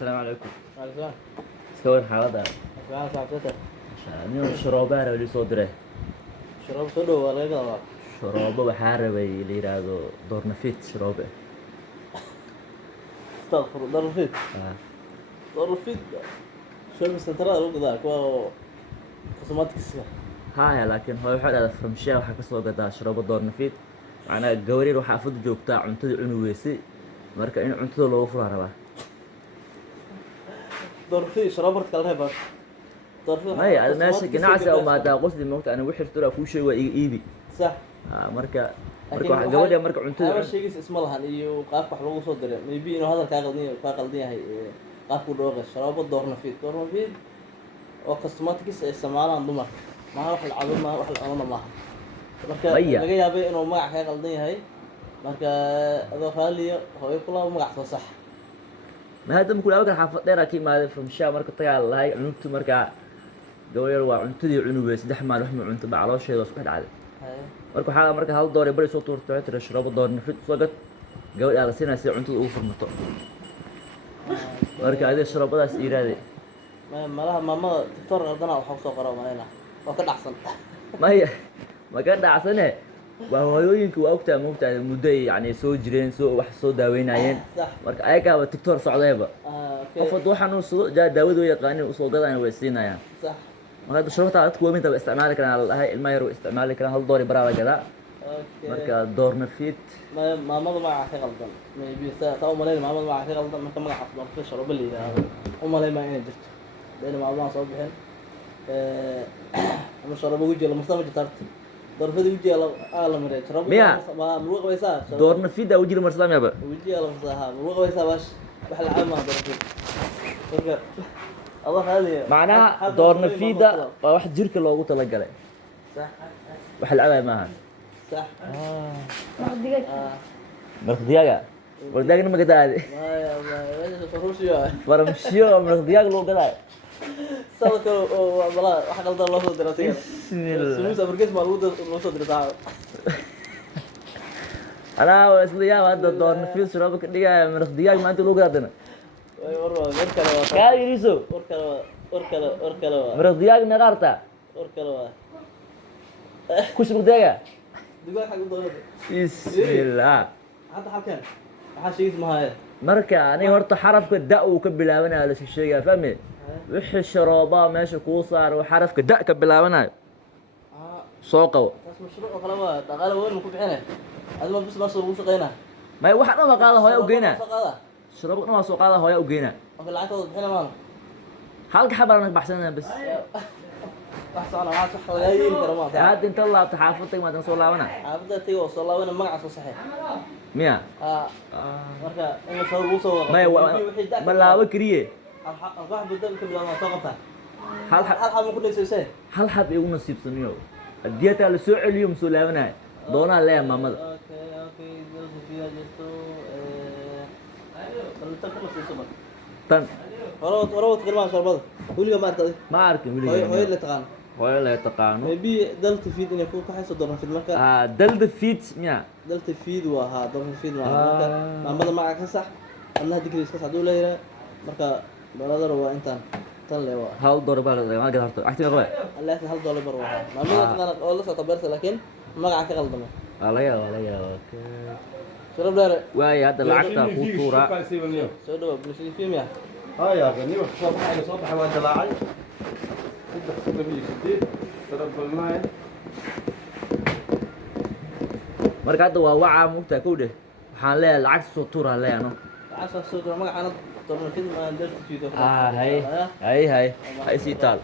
السلام عليكم. عارفها. اسكوين حالada Waxaan saabsatay. nin sharoobaar oo soo diray Sharaab soo dhow waa laga gadaa. sharoobo waxaa rabay la yiraahdo doornafit sharoobe Astaghfir darfid. Darfid. Sharaab santarada lagu gadaa kuwa cosmetics-ka. haya laakiin hooyo waxaa dhahdaa farmashiya waxaa ka soo gadaa sharoobo doornafit macnaa gawarir waxaa afada joogtaa cuntada cuni weysay marka in cuntada loogu fura rabaa Darfid sharaab kala reebaa. Darfid. maya meesha ganacsiga u maadaa qosdi moogta anigu wixii tura kuu sheego waa iga iibi Sax. marka gabadha marka cuntada Ayo sheegis isma lahan iyo qaabka wax lagu soo diray. Maybe inuu hadalka qaldan yahay qaabku dhooqay sharaabo doornafid. Doornafid oo cosmetics ay isticmaalaan dumar. Ma wax la cabo ma wax la cuno maaha. Marka laga yaabay inuu magac ka qaldan yahay. Marka adoo raaliyo hooyo kula magac soo sax. ma hadda ma kula wakan xaafad dheer ka imaadeen farmashiya marka tagaa lahay cunto marka gawarir waa cuntadii cuni weysay saddex maal wax ma cunto bacaloosheeda isku dhacday marka waxaa marka hal door bari soo tuurtay tira sharoobo doornafid soo gad gabadha la siinaysa cuntada ugu furmato marka adee sharoobadaas iiraaday malaha maamada tiktok qaldana waxa soo qoro maayna oo ka dhacsan maya ma ka dhacsane waa hooyooyinka waa ogtaa moogtaa muddo yani soo jireen soo wax soo daaweynayeen marka ayagaaba tiktok socdayba qof hadduu xanuunsado daawada way yaqaanin usoo gadaan way siinayaan marka hadda sharoobta dadku waaweynta ba isticmaali karaan la dhahay ilmaha yar way isticmaali karaan hal doori baraa la gadaa marka doornafid maamada magaca ka qaldan maybe saa umaleyn maamada magaca ka qaldan marka magaca doornafid sharoobo la yiraahdo umaleyn ma inay jirto dayna maamada soo bixin ama sharoobo wajiga la marsama jirto doornafid wajiga la maray sharoobo ma muruq waysaa doornafid wajiga marsama yaba wajiga la marsaha muruq waysaa bash wax la caama doornafid marka Allah haliya macnaha doornafida waa wax jirka loogu talagalay sax wax la caabay maaha صح مرق دياغا مرق دياغا ما قداد فرمشيو مرق دياغ لو قداد صدق والله waxa qaldan loo soo diray suusa burgees ma loo soo diray ana isla yaa hada doornafid sharoobo ka dhigaya مرق دياغ maanta loo qadaadana way warkala waa ka yiriso warkala مرق دياغ ma qarta warkala waa kush مرق دياغا digaag xaq u doonada bismillah hadda halkan waxa sheegis ma haya marka ani horta xarafka da uu ka bilaabanayo la sheegaa fahmi wixii sharooba meesha ku saar oo xarafka da ka bilaabanayo soo qabo taas mashruuc kala waa dhaqaale weyn ku bixinay adma bis ma soo shaqeynaa may waxa dhan qaada hooyo u geena sharoobo dhan soo qaada hooyo u geena oo lacagtooda bixinay maana halka xabaran baxsanaa bas waxaan waxa sax laga yeeli karo ma هاد انت الله تحافظتك ما تنسوا لابنا عبد تيو soo laabana magaca soo saxay miya marka in soo lagu soo may ma laabo kariye wax badan ka bilaabaa soo qabta hal hal ma ku dheeysay hal hab igu nasiibsaniyo hadiyada la soo celiyo masoo laabanay doona leeyahay maamada okay dalka fiya jirto balta kuma siisaba tan warawad kalmaan sharbada waliga ma artay ma arkin waliga hooyo la taqaan hooyo la taqaano maybe dalta fiid inay ku kaxayso doornafid marka dalda fiid miya dalta fiid waa ha doornafid marka maamada magaca ka sax anna digri iska sax leeyahay marka baladar waa intaan tan le waa hal door baa ma gad horta axti ma qaba Allah hal dollar bar waa maamada taqaan oo la soo tabarta laakiin magaca ka qaldamay wala ya sharab dheer waay hadda lacagta ku tuura soo dhaw bulshada fiimiya يا غني صباح على صباح وانت لاعب صدق صدق بيجي شديد ترى الماء marka hadda waa waca mugta ku dheh waxaan leeyahay lacag soo tuura leeyano lacag soo tuura magaca doornafid ma dalta fiid hay si taal